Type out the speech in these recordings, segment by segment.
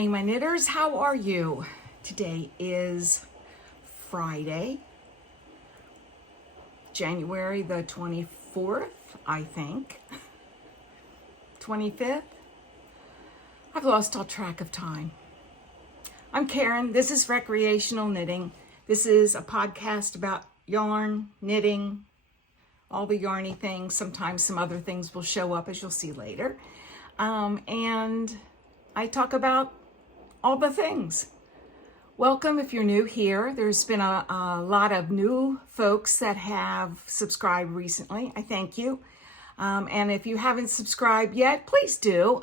morning, my knitters. How are you? Today is Friday, January the 24th, I think. 25th? I've lost all track of time. I'm Karen. This is Recreational Knitting. This is a podcast about yarn, knitting, all the yarny things. Sometimes some other things will show up, as you'll see later. And I talk about all the things. Welcome if you're new here. There's been a lot of new folks that have subscribed recently. I thank you. And if you haven't subscribed yet, please do.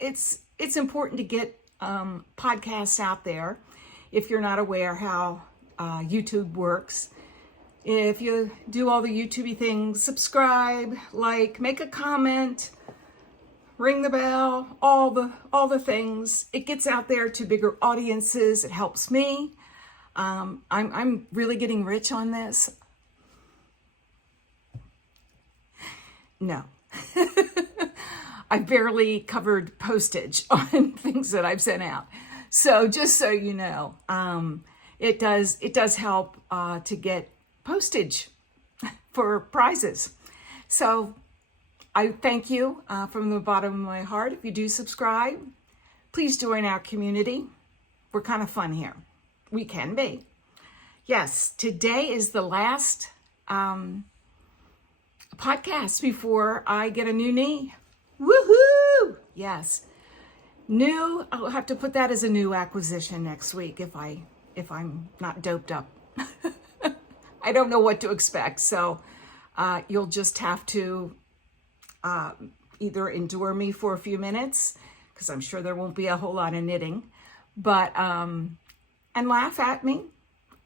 It's important to get podcasts out there if you're not aware how YouTube works. If you do all the YouTubey things, subscribe, like, make a comment, ring the bell, all the things. It gets out there to bigger audiences. It helps me. I'm really getting rich on this. No. I barely covered postage on things that I've sent out. So just so you know, it does help to get postage for prizes. So I thank you from the bottom of my heart. If you do subscribe, please join our community. We're kind of fun here. We can be. Yes, today is the last podcast before I get a new knee. Woohoo! Yes. New, I'll have to put that as a new acquisition next week if I'm not doped up. I don't know what to expect, so you'll just have to either endure me for a few minutes, because I'm sure there won't be a whole lot of knitting, but and laugh at me,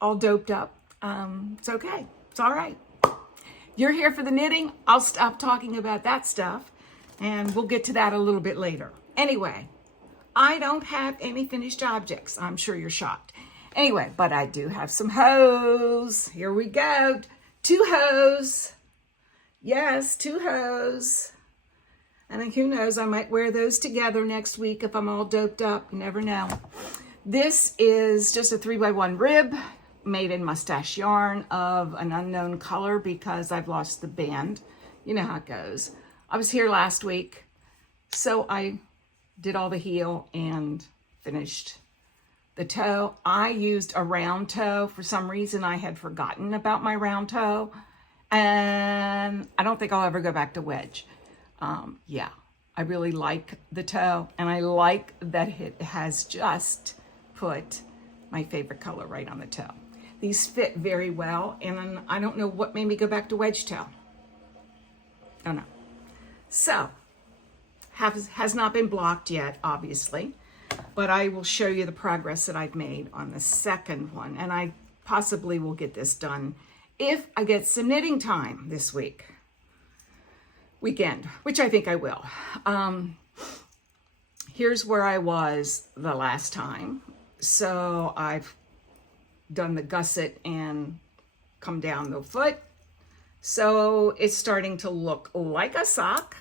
all doped up. It's okay. It's all right. You're here for the knitting. I'll stop talking about that stuff, and we'll get to that a little bit later. Anyway, I don't have any finished objects. I'm sure you're shocked. Anyway, but I do have some hose. Here we go. 2 hose. Yes, 2 hose. And then who knows, I might wear those together next week if I'm all doped up. You never know. This is just a 3x1 rib made in mustache yarn of an unknown color because I've lost the band. You know how it goes. I was here last week, so I did all the heel and finished the toe. I used a round toe. For some reason, I had forgotten about my round toe. And I don't think I'll ever go back to wedge. Yeah, I really like the toe. And I like that it has just put my favorite color right on the toe. These fit very well. And I don't know what made me go back to wedge toe. Don't know. So, has not been blocked yet, obviously. But I will show you the progress that I've made on the second one. And I possibly will get this done if I get some knitting time this weekend, which I think I will. Here's where I was the last time. So I've done the gusset and come down the foot. So it's starting to look like a sock.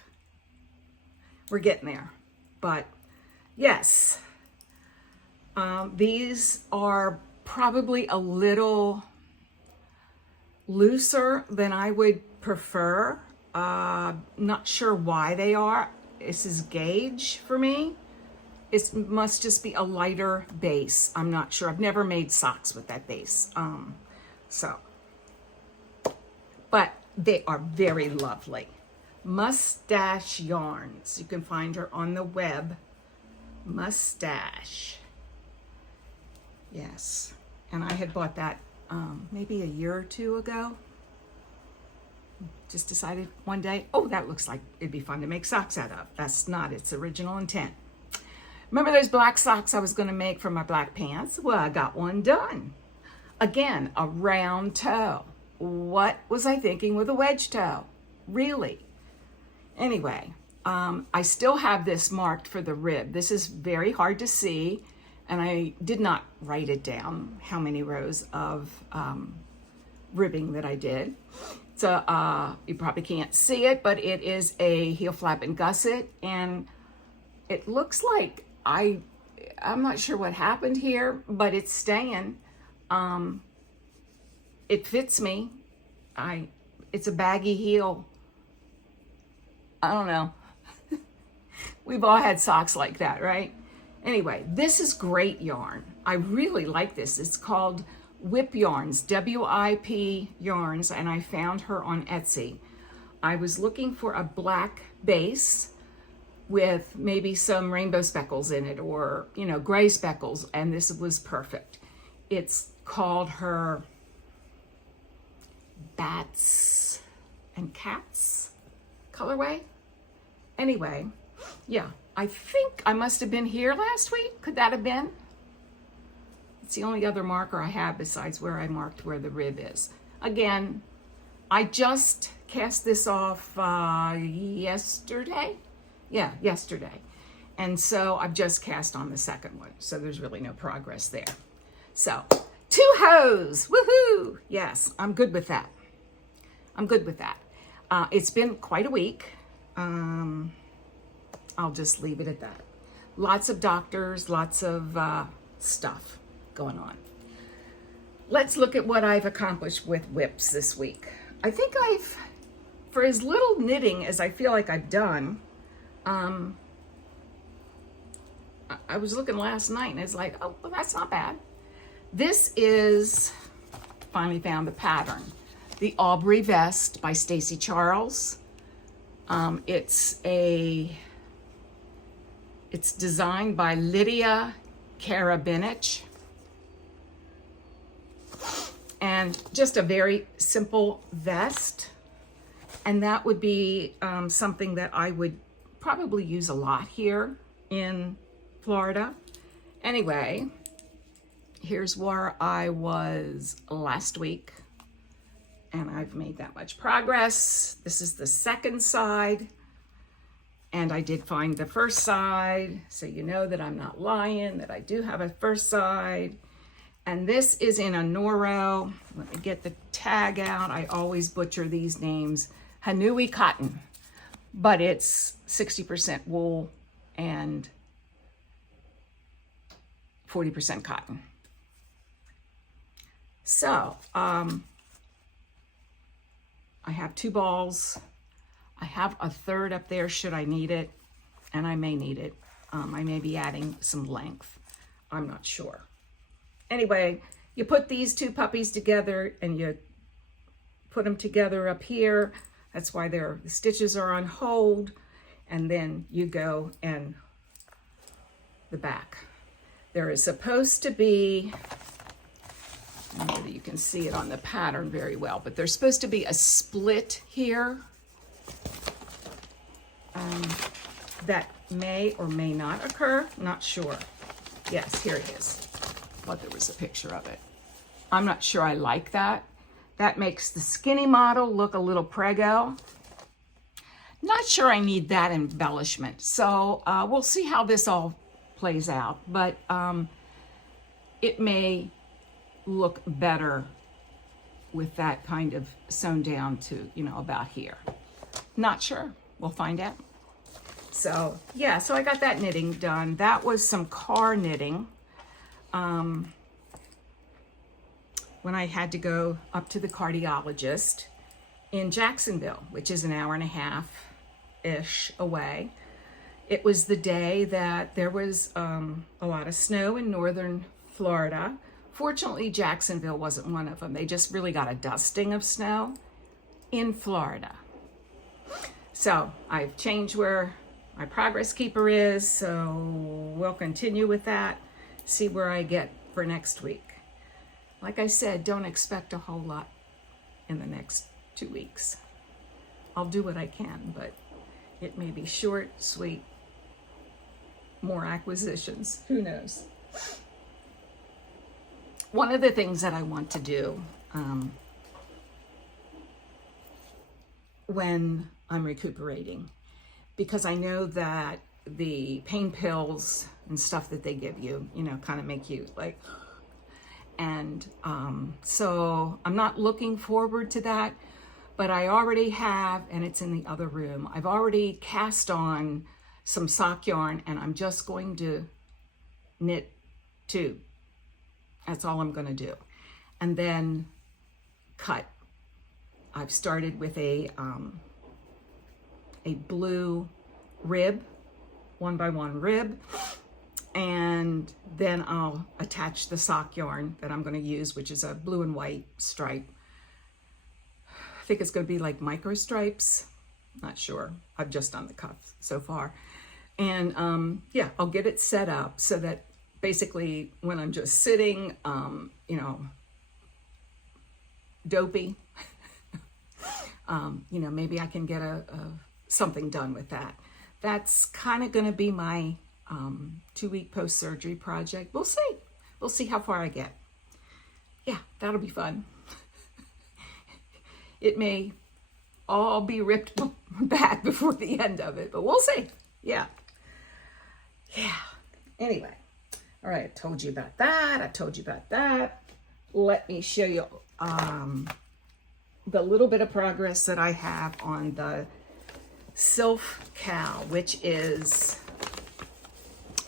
We're getting there. But yes, these are probably a little looser than I would prefer. Not sure why they are. This is gauge for me. It must just be a lighter base. I'm not sure. I've never made socks with that base. But they are very lovely. Mustache yarns. You can find her on the web. Mustache. Yes. And I had bought that maybe a year or 2 ago. Just decided one day, oh, that looks like it'd be fun to make socks out of. That's not its original intent. Remember those black socks I was going to make for my black pants? Well, I got one done. Again, a round toe. What was I thinking with a wedge toe? Really? Anyway, I still have this marked for the rib. This is very hard to see, and I did not write it down, how many rows of ribbing that I did. So you probably can't see it, but it is a heel flap and gusset, and it looks like I'm not sure what happened here, but it's staying. It fits me. It's a baggy heel. I don't know. We've all had socks like that, right? Anyway, this is great yarn. I really like this. It's called Whip Yarns, WIP Yarns, and I found her on Etsy. I was looking for a black base with maybe some rainbow speckles in it, or, you know, gray speckles, and this was perfect. It's called her Bats and Cats colorway. Anyway, yeah, I think I must have been here last week. Could that have been? It's the only other marker I have besides where I marked where the rib is. Again, I just cast this off yesterday. Yeah, yesterday. And so I've just cast on the second one. So there's really no progress there. So 2 hose, woohoo! Yes, I'm good with that. I'm good with that. It's been quite a week. I'll just leave it at that. Lots of doctors, lots of stuff going on. Let's look at what I've accomplished with whips this week. I think for as little knitting as I feel like I've done, I was looking last night and it's like, oh, well, that's not bad. This is, finally found the pattern, the Aubrey Vest by Stacy Charles. It's designed by Lydia Karabinich, and just a very simple vest. And that would be something that I would probably use a lot here in Florida. Anyway, here's where I was last week, and I've made that much progress. This is the second side, and I did find the first side, so you know that I'm not lying, that I do have a first side. And this is in a Noro. Let me get the tag out. I always butcher these names. Hanui cotton, but it's 60% wool and 40% cotton. So I have 2 balls. I have a third up there should I need it, and I may need it. I may be adding some length. I'm not sure. Anyway, you put these 2 puppies together and you put them together up here. That's why the stitches are on hold. And then you go and the back. There is supposed to be, I don't know whether you can see it on the pattern very well, but there's supposed to be a split here that may or may not occur. Not sure. Yes, here it is. Well, there was a picture of it. I'm not sure I like that. That makes the skinny model look a little prego. Not sure I need that embellishment. So we'll see how this all plays out, but it may look better with that kind of sewn down to, you know, about here. Not sure. We'll find out. So yeah, so I got that knitting done. That was some car knitting. When I had to go up to the cardiologist in Jacksonville, which is an hour and a half-ish away. It was the day that there was a lot of snow in northern Florida. Fortunately, Jacksonville wasn't one of them. They just really got a dusting of snow in Florida. So I've changed where my progress keeper is, so we'll continue with that, see where I get for next week. Like I said, don't expect a whole lot in the next 2 weeks. I'll do what I can, but it may be short, sweet, more acquisitions. Who knows? One of the things that I want to do when I'm recuperating, because I know that the pain pills and stuff that they give you, you know, kind of make you like, and so I'm not looking forward to that, but I already have, and it's in the other room, I've already cast on some sock yarn, and I'm just going to knit 2. That's all I'm going to do. And then cut. I've started with a blue rib, 1x1 rib, and then I'll attach the sock yarn that I'm going to use, which is a blue and white stripe. I think it's going to be like micro stripes. Not sure. I've just done the cuff so far. And yeah, I'll get it set up so that basically when I'm just sitting, you know, dopey, you know, maybe I can get something done with that. That's kind of going to be my 2-week post-surgery project. We'll see. We'll see how far I get. Yeah, that'll be fun. It may all be ripped back before the end of it, but we'll see. Yeah. Yeah. Anyway. All right, I told you about that. I told you about that. Let me show you the little bit of progress that I have on the Sylph Cowl, which is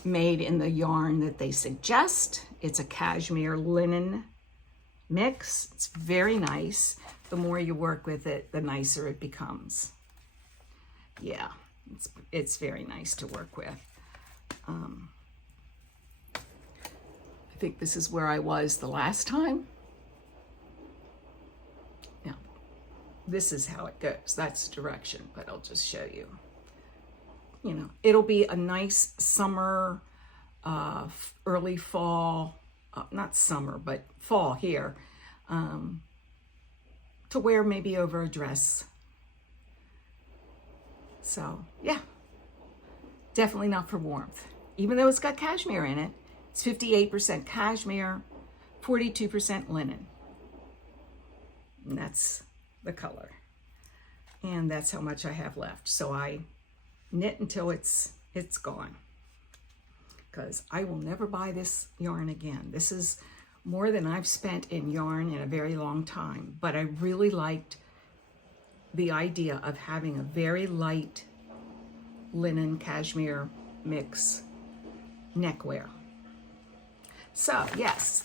made in the yarn that they suggest. It's a cashmere linen mix. It's very nice. The more you work with it, the nicer it becomes. Yeah, it's very nice to work with. I think this is where I was the last time. Now, this is how it goes. That's the direction, but I'll just show you. You know, it'll be a nice summer, early fall, not summer, but fall here, to wear maybe over a dress. So, yeah, definitely not for warmth. Even though it's got cashmere in it, it's 58% cashmere, 42% linen. And that's the color. And that's how much I have left. So I knit until it's gone. Because I will never buy this yarn again. This is more than I've spent in yarn in a very long time. But I really liked the idea of having a very light linen cashmere mix neckwear. So yes,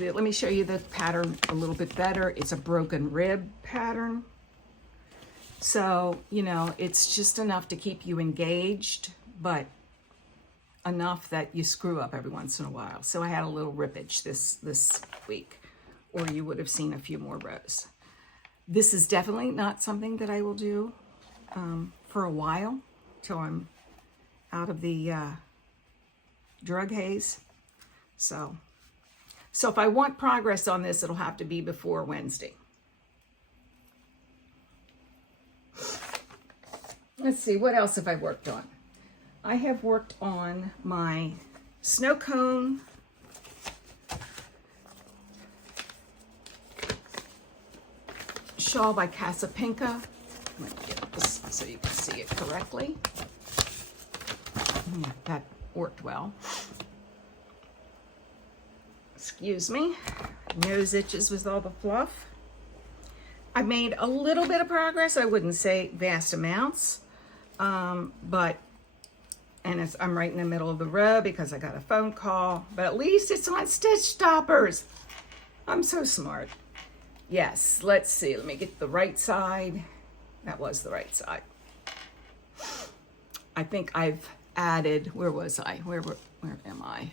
let me show you the pattern a little bit better. It's a broken rib pattern. So, you know, it's just enough to keep you engaged, but enough that you screw up every once in a while. So I had a little rippage this week, or you would have seen a few more rows. This is definitely not something that I will do for a while, till I'm out of the drug haze. So if I want progress on this, it'll have to be before Wednesday. Let's see, what else have I worked on? I have worked on my snow cone shawl by Casipinka. Let me get this so you can see it correctly. Yeah, that worked well. Excuse me. Nose itches with all the fluff. I made a little bit of progress. I wouldn't say vast amounts, but I'm right in the middle of the row because I got a phone call, but at least it's on stitch stoppers. I'm so smart. Yes, let's see. Let me get the right side. That was the right side. I think I've added, where was I? Where am I?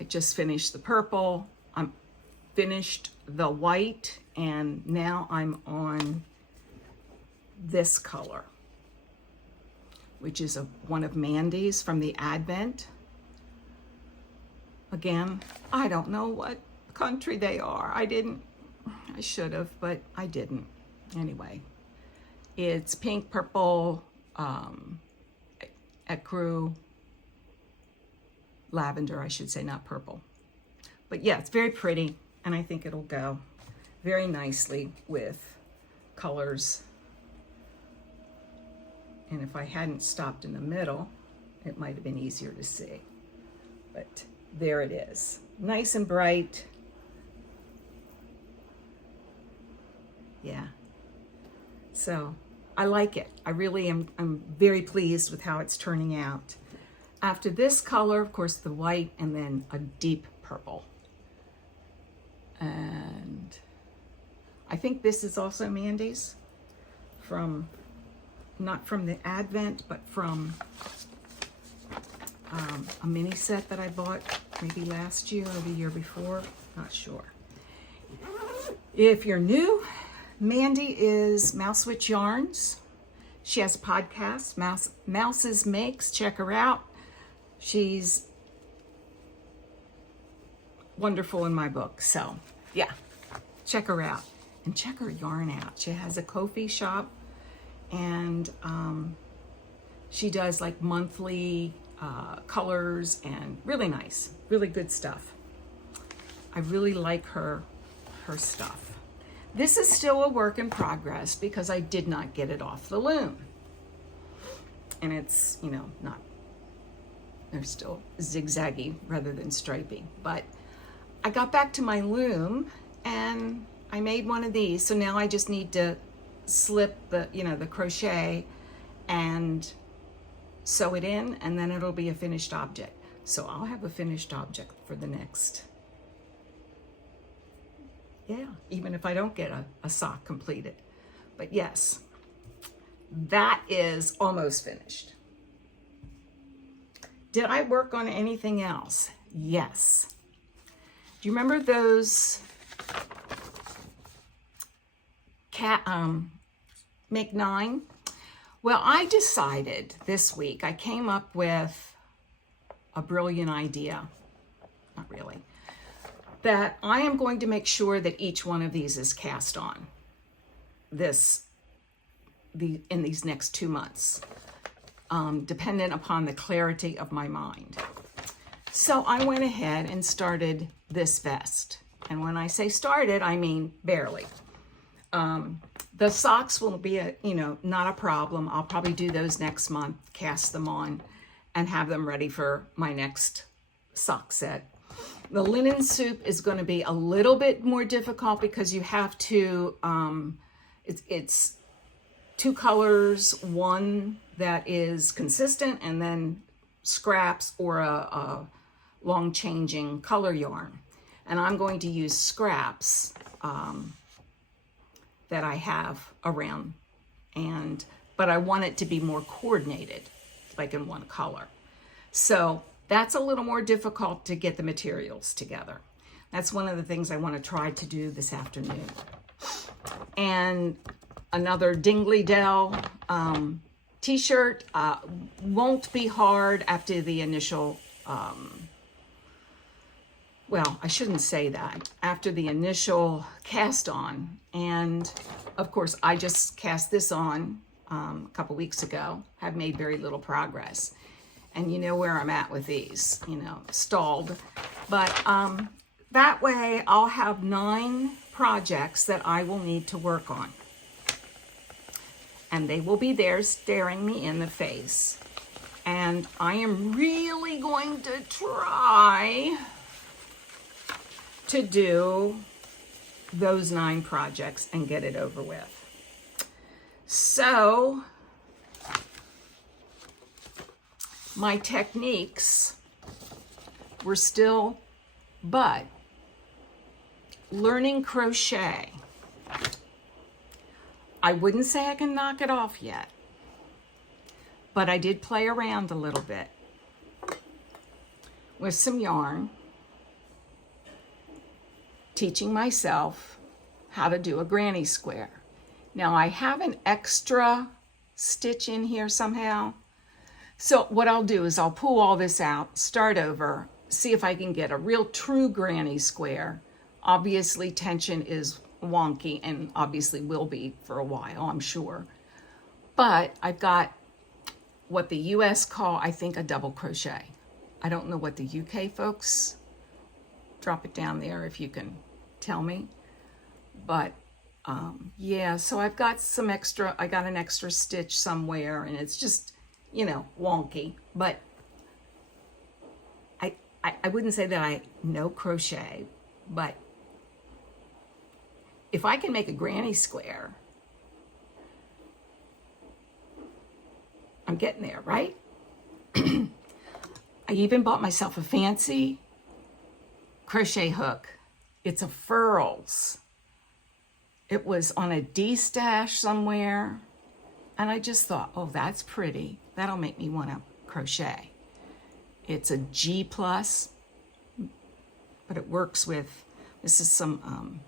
I just finished the purple. I'm finished the white, and now I'm on this color, which is one of Mandy's from the Advent. Again, I don't know what country they are. I should have, but I didn't. Anyway, it's pink, purple, ecru, lavender, I should say, not purple. But yeah, it's very pretty, and I think it'll go very nicely with colors. And if I hadn't stopped in the middle, it might have been easier to see. But there it is. Nice and bright. Yeah. So I like it. I really am. I'm very pleased with how it's turning out. After this color, of course, the white, and then a deep purple. And I think this is also Mandy's from, not from the Advent, but from a mini set that I bought maybe last year or the year before, not sure. If you're new, Mandy is Mouse Witch Yarns. She has podcasts, Mouses Makes, check her out. She's wonderful in my book, so yeah, check her out. And check her yarn out. She has a Ko-fi shop, and she does like monthly colors, and really nice, really good stuff. I really like her stuff. This is still a work in progress because I did not get it off the loom. And it's, you know, not, they're still zigzaggy rather than stripy. But I got back to my loom and I made one of these. So now I just need to slip the, you know, the crochet and sew it in, and then it'll be a finished object. So I'll have a finished object for the next, yeah, even if I don't get a sock completed. But yes, that is almost finished. Did I work on anything else? Yes. Do you remember those Make 9? Well, I decided this week, I came up with a brilliant idea, not really, that I am going to make sure that each one of these is cast on in these next 2 months, dependent upon the clarity of my mind. So I went ahead and started this vest. And when I say started, I mean barely. The socks will be not a problem. I'll probably do those next month, cast them on, and have them ready for my next sock set. The linen soup is going to be a little bit more difficult because you have to, it's 2 colors, one that is consistent, and then scraps or a long changing color yarn. And I'm going to use scraps that I have around, but I want it to be more coordinated, like in one color. So that's a little more difficult to get the materials together. That's one of the things I want to try to do this afternoon. And another Dingley Dell t-shirt won't be hard after the initial, well, I shouldn't say that, after the initial cast on. And of course, I just cast this on a couple weeks ago, have made very little progress. And you know where I'm at with these, stalled. But that way I'll have 9 projects that I will need to work on. And they will be there staring me in the face. And I am really going to try to do those 9 projects and get it over with. So my techniques were still, but learning crochet, I wouldn't say I can knock it off yet, but I did play around a little bit with some yarn, teaching myself how to do a granny square. Now I have an extra stitch in here somehow. So what I'll do is I'll pull all this out, start over, see if I can get a real true granny square. Obviously tension is wonky and obviously will be for a while, I'm sure. But I've got what the US call, I think, a double crochet. I don't know what the UK folks, drop it down there if you can tell me. But yeah, so I've got some extra, I got an extra stitch somewhere, and it's just, wonky. But I wouldn't say that I know crochet, but if I can make a granny square, I'm getting there, right? I even bought myself a fancy crochet hook. It's a Furls. It was on a D-stash somewhere. And I just thought, oh, that's pretty. That'll make me want to crochet. It's a G+, but it works with, this is some,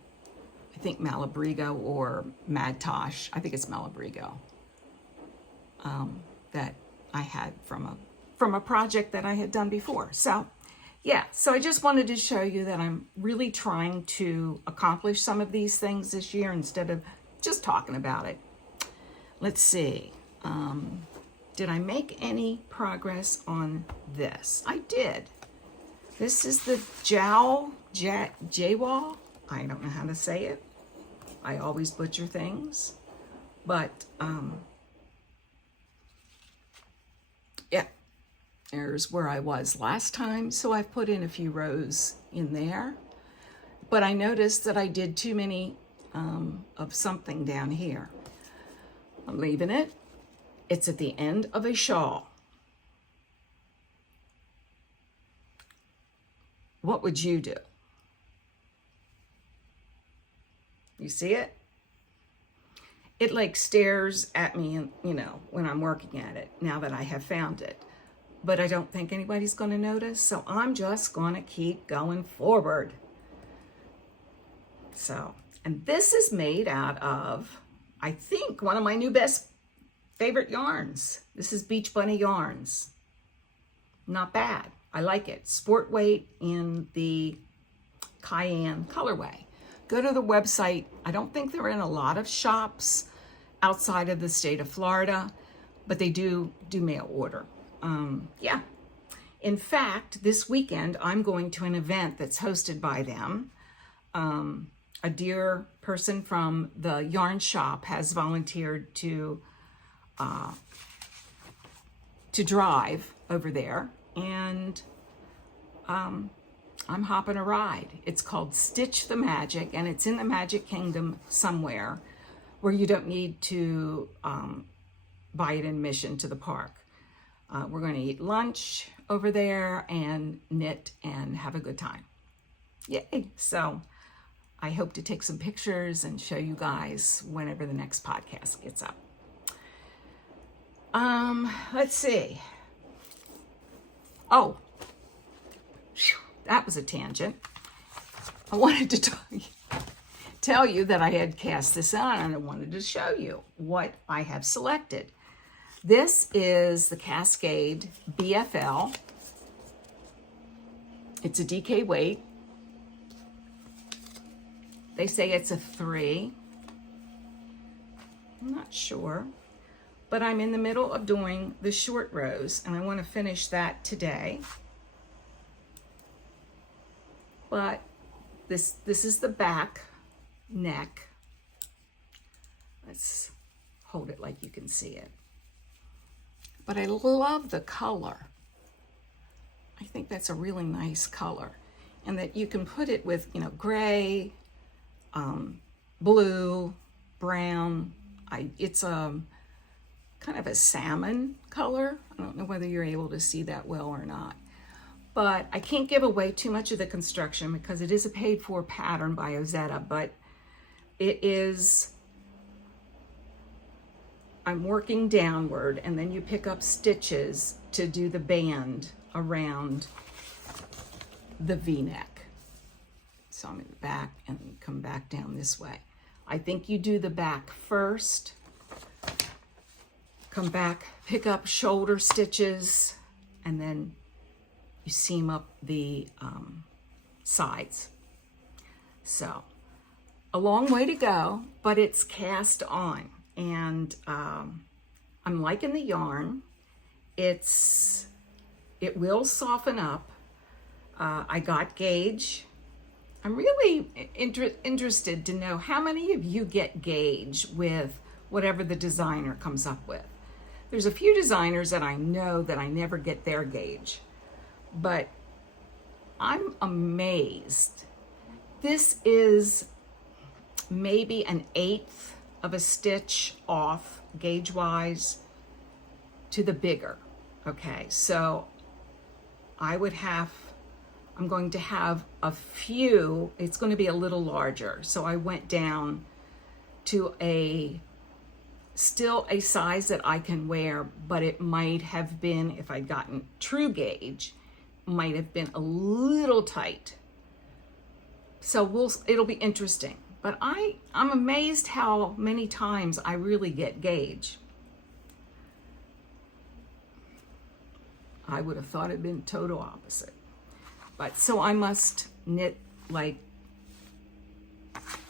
I think Malabrigo or Madtosh. I think it's Malabrigo. That I had from a project that I had done before. So yeah, so I just wanted to show you that I'm really trying to accomplish some of these things this year instead of just talking about it. Let's see. Did I make any progress on this? I did. This is the Jaywall. I don't know how to say it. I always butcher things. But, yeah, there's where I was last time. So I've put in a few rows in there. But I noticed that I did too many of something down here. I'm leaving it. It's at the end of a shawl. What would you do? You see it? It like stares at me, you know, when I'm working at it, now that I have found it. But I don't think anybody's going to notice, so I'm just going to keep going forward. So, and this is made out of, I think, one of my new best favorite yarns. This is Beach Bunny Yarns. Not bad. I like it. Sport weight in the Cayenne colorway. Go to the website. I don't think they're in a lot of shops outside of the state of Florida, but they do mail order. Yeah. In fact, this weekend, I'm going to an event that's hosted by them. A dear person from the yarn shop has volunteered to drive over there, and I'm hopping a ride. It's called Stitch the Magic, and it's in the Magic Kingdom somewhere where you don't need to buy an admission to the park. We're going to eat lunch over there and knit and have a good time. Yay! So I hope to take some pictures and show you guys whenever the next podcast gets up. Let's see. Oh, that was a tangent. I wanted to tell you that I had cast this on, and I wanted to show you what I have selected. This is the Cascade BFL. It's a DK weight. They say it's a 3. I'm not sure. But I'm in the middle of doing the short rows, and I want to finish that today. But this is the back neck. Let's hold it like you can see it. But I love the color. I think that's a really nice color. And that you can put it with, you know, gray, blue, brown. It's kind of a salmon color. I don't know whether you're able to see that well or not. But I can't give away too much of the construction because it is a paid-for pattern by Ozetta, but it is, I'm working downward, and then you pick up stitches to do the band around the V-neck. So I'm in the back and come back down this way. I think you do the back first, come back, pick up shoulder stitches, and then you seam up the sides. So a long way to go, but it's cast on, and I'm liking the yarn. It will soften up. I got gauge. I'm really interested to know how many of you get gauge with whatever the designer comes up with. There's a few designers that I know that I never get their gauge, but I'm amazed. This is maybe an 1/8 of a stitch off gauge-wise to the bigger. Okay, so I'm going to have a few, it's going to be a little larger. So I went down to still a size that I can wear, but it might have been, if I'd gotten true gauge, might have been a little tight. So it'll be interesting. But I'm amazed how many times I really get gauge. I would have thought it'd been total opposite. But so I must knit like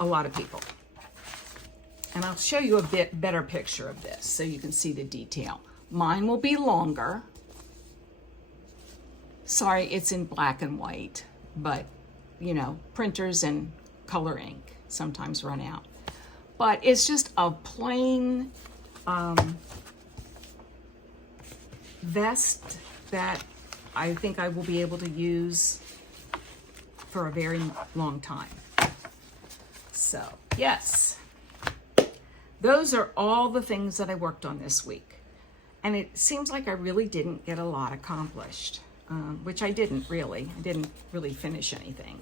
a lot of people. And I'll show you a bit better picture of this so you can see the detail. Mine will be longer. Sorry, it's in black and white, but you know, printers and color ink sometimes run out. But it's just a plain vest that I think I will be able to use for a very long time. So, yes. Those are all the things that I worked on this week. And it seems like I really didn't get a lot accomplished, which I didn't really. I didn't really finish anything.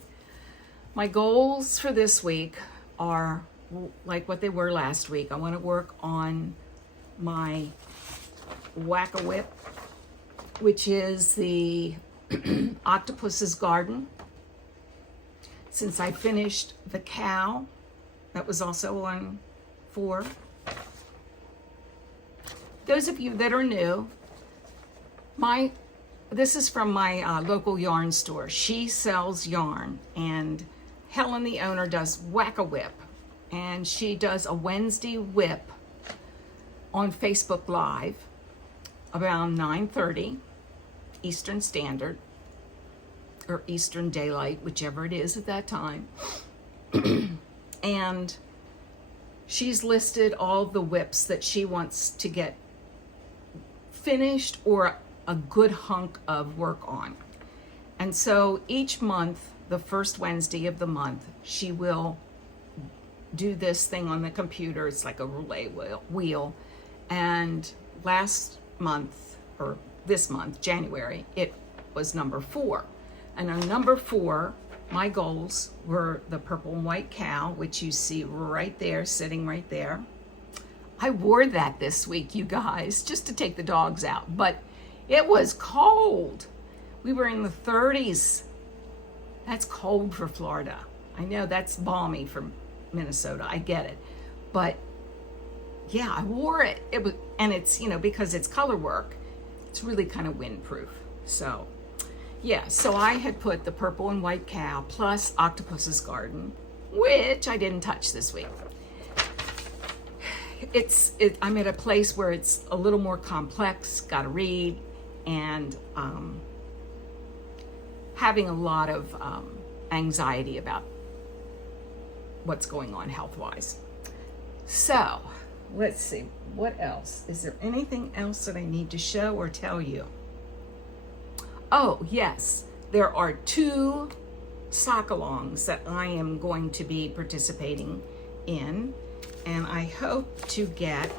My goals for this week are like what they were last week. I want to work on my Whack-A-Whip, which is the Octopus's Garden. Since I finished the Cowl, that was also on 4. Those of you that are new, this is from my local yarn store. She sells yarn, and Helen, the owner, does Whack-A-Whip, and she does a Wednesday whip on Facebook Live around 9:30 Eastern Standard, or Eastern Daylight, whichever it is at that time. And she's listed all the whips that she wants to get finished or a good hunk of work on. And so each month, the first Wednesday of the month, she will do this thing on the computer. It's like a roulette wheel. And last month, or this month, January, it was number 4. And on number 4, my goals were the purple and white cow, which you see right there, sitting right there. I wore that this week, you guys, just to take the dogs out, but it was cold. We were in the 30s. That's cold for Florida. I know that's balmy for Minnesota. I get it. But yeah, I wore it. And it's, you know, because it's color work, it's really kind of windproof. So yeah, so I had put the purple and white cow plus Octopus's Garden, which I didn't touch this week. I'm at a place where it's a little more complex, gotta read, and having a lot of anxiety about what's going on health-wise. So, let's see, what else? Is there anything else that I need to show or tell you? Oh, yes, there are 2 sock-alongs that I am going to be participating in, and I hope to get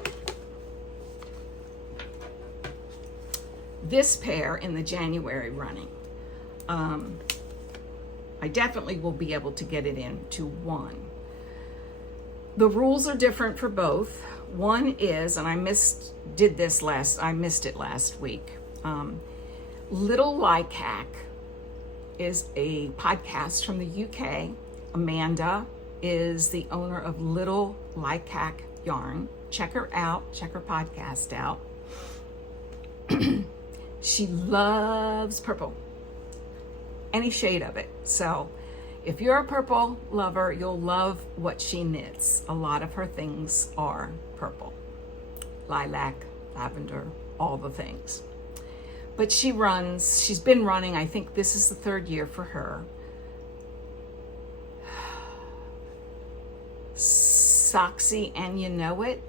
this pair in the January running. I definitely will be able to get it into 1. The rules are different for both. One is, and I missed it last week. Little Likac is a podcast from the UK. Amanda is the owner of Little Likac Yarn. Check her out, check her podcast out. She loves purple, any shade of it. So if you're a purple lover, you'll love what she knits. A lot of her things are purple. Lilac, lavender, all the things. But she's been running, I think this is the 3rd year for her. Soxy and You Know It.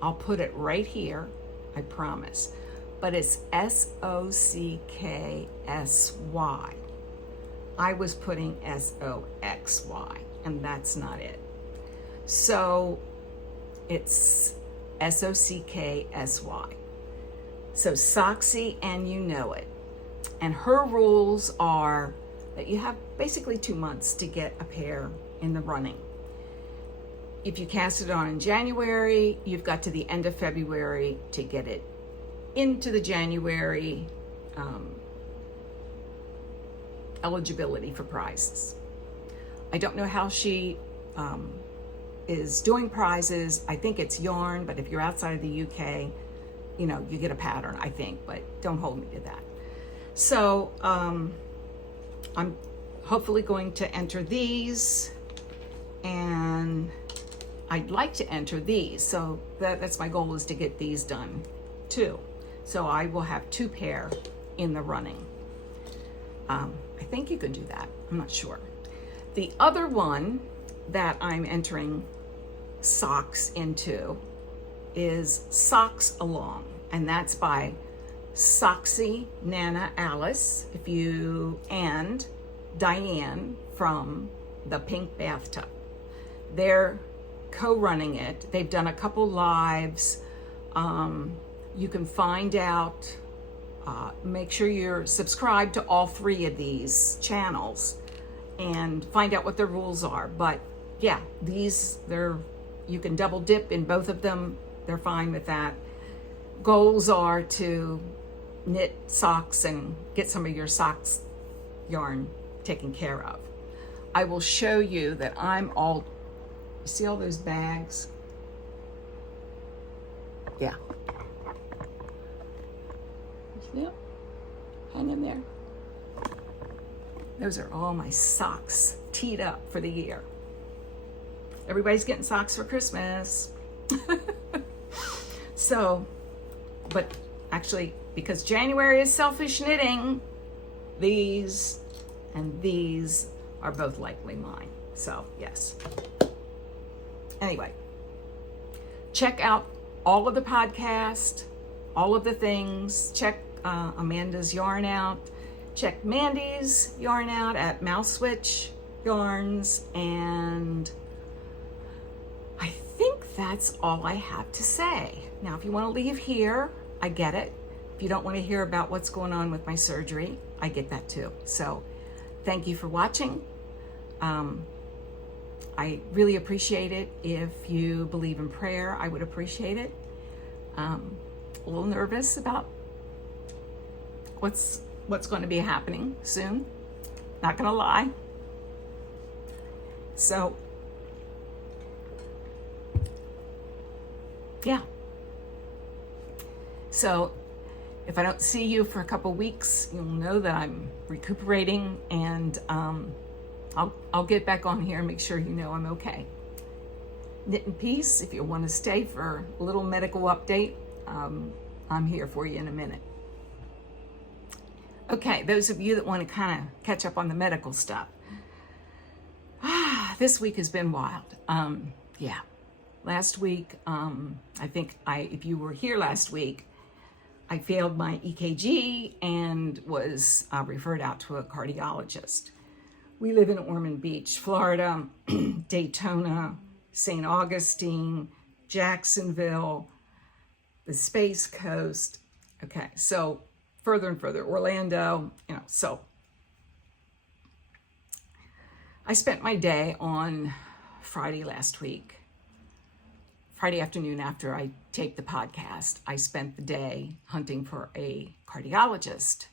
I'll put it right here, I promise. But it's Socksy. I was putting Soxy, and that's not it. So it's Socksy. So Soxy and You Know It. And her rules are that you have basically 2 months to get a pair in the running. If you cast it on in January, you've got to the end of February to get it into the January eligibility for prizes. I don't know how she is doing prizes. I think it's yarn, but if you're outside of the UK, you know, you get a pattern, I think, but don't hold me to that. So I'm hopefully going to enter these, and I'd like to enter these. So that's my goal, is to get these done too. So I will have 2 pair in the running. I think you can do that. I'm not sure. The other one that I'm entering socks into is Socks Along, and that's by SoxyNanaAlice, and Diane from the Pink Bathtub. They're co-running it. They've done a couple lives. You can find out, make sure you're subscribed to all 3 of these channels and find out what the rules are. But yeah, these, you can double dip in both of them. They're fine with that. Goals are to knit socks and get some of your socks yarn taken care of. I will show you that I'm all, you see all those bags? Yeah. Yep, hang in there. Those are all my socks teed up for the year. Everybody's getting socks for Christmas. So, but actually, because January is selfish knitting, these and these are both likely mine. So, yes. Anyway, check out all of the podcast, all of the things. Check Amanda's yarn out. Check Mandy's yarn out at Mouse Switch Yarns. And I think that's all I have to say. Now, if you want to leave here, I get it. If you don't want to hear about what's going on with my surgery, I get that too. So thank you for watching. I really appreciate it. If you believe in prayer, I would appreciate it. A little nervous about what's going to be happening soon. Not gonna lie. So yeah. So if I don't see you for a couple weeks, you'll know that I'm recuperating, and I'll get back on here and make sure you know I'm okay. Knit in peace. If you want to stay for a little medical update, I'm here for you in a minute. Okay, those of you that want to kind of catch up on the medical stuff. This week has been wild. Yeah. Last week, I think if you were here last week, I failed my EKG and was referred out to a cardiologist. We live in Ormond Beach, Florida, Daytona, St. Augustine, Jacksonville, the Space Coast. Okay, so further and further, Orlando, so I spent my day on Friday last week. Friday afternoon after I taped the podcast, I spent the day hunting for a cardiologist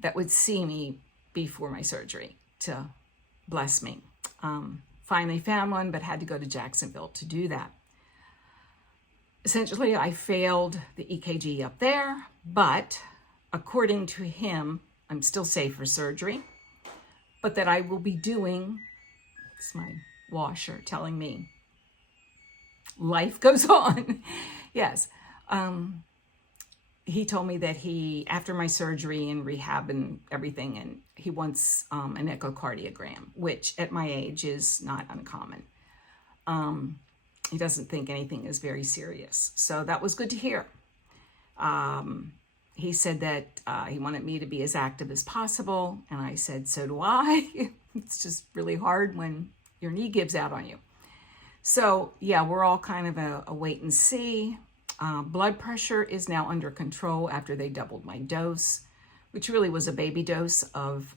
that would see me before my surgery to bless me. Finally found one, but had to go to Jacksonville to do that. Essentially, I failed the EKG up there, but according to him, I'm still safe for surgery, but that I will be doing, it's my washer telling me, life goes on. Yes. He told me that after my surgery and rehab and everything, and he wants an echocardiogram, which at my age is not uncommon. He doesn't think anything is very serious. So that was good to hear. He said that he wanted me to be as active as possible. And I said, so do I. It's just really hard when your knee gives out on you. So yeah, we're all kind of a wait and see. Blood pressure is now under control after they doubled my dose, which really was a baby dose of,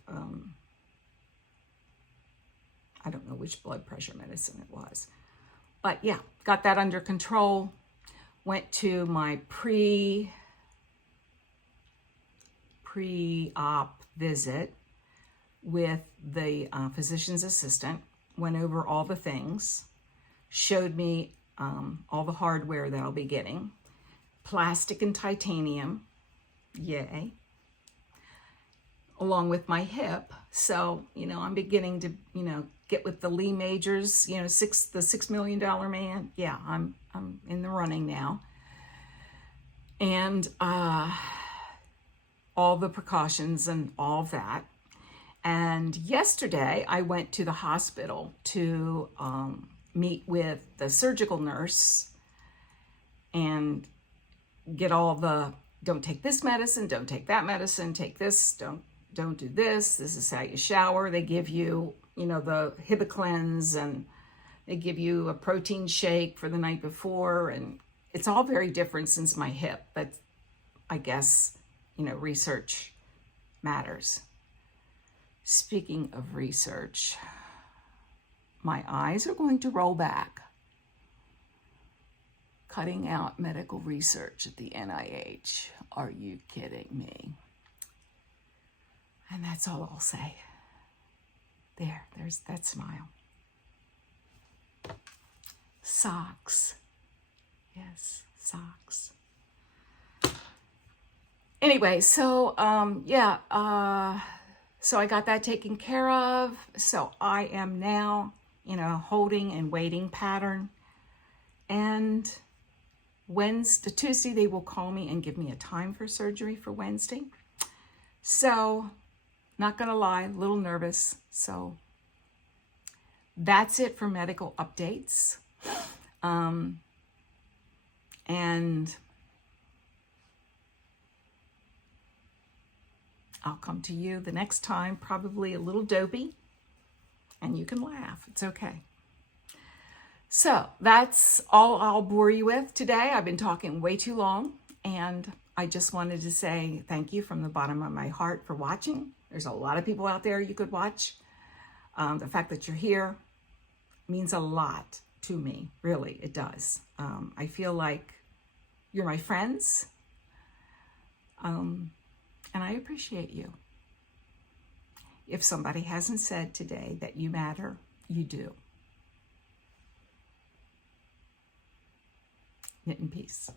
I don't know which blood pressure medicine it was. But yeah, got that under control. Went to my pre-op visit with the physician's assistant. Went over all the things. Showed me all the hardware that I'll be getting. Plastic and titanium. Yay. Along with my hip. So, you know, I'm beginning to, you know, get with the Lee Majors, you know, the $6 million man. Yeah, I'm in the running now. And all the precautions and all that. And yesterday I went to the hospital to meet with the surgical nurse and get all the, don't take this medicine, don't take that medicine, take this, don't do this. This is how you shower. They give you, you know, the Hibiclens, and they give you a protein shake for the night before. And it's all very different since my hip, but I guess, you know, research matters. Speaking of research, my eyes are going to roll back. Cutting out medical research at the NIH. Are you kidding me? And that's all I'll say. There's that smile. Socks. Yes, socks. Anyway, so so I got that taken care of. So I am now in a holding and waiting pattern. And Tuesday, they will call me and give me a time for surgery for Wednesday. So, not gonna lie, a little nervous. So, that's it for medical updates. And I'll come to you the next time, probably a little dopey, and you can laugh. It's okay. So that's all I'll bore you with today. I've been talking way too long, and I just wanted to say thank you from the bottom of my heart for watching. There's a lot of people out there you could watch. The fact that you're here means a lot to me. Really, it does. I feel like you're my friends, and I appreciate you. If somebody hasn't said today that you matter, you do. Knit in peace.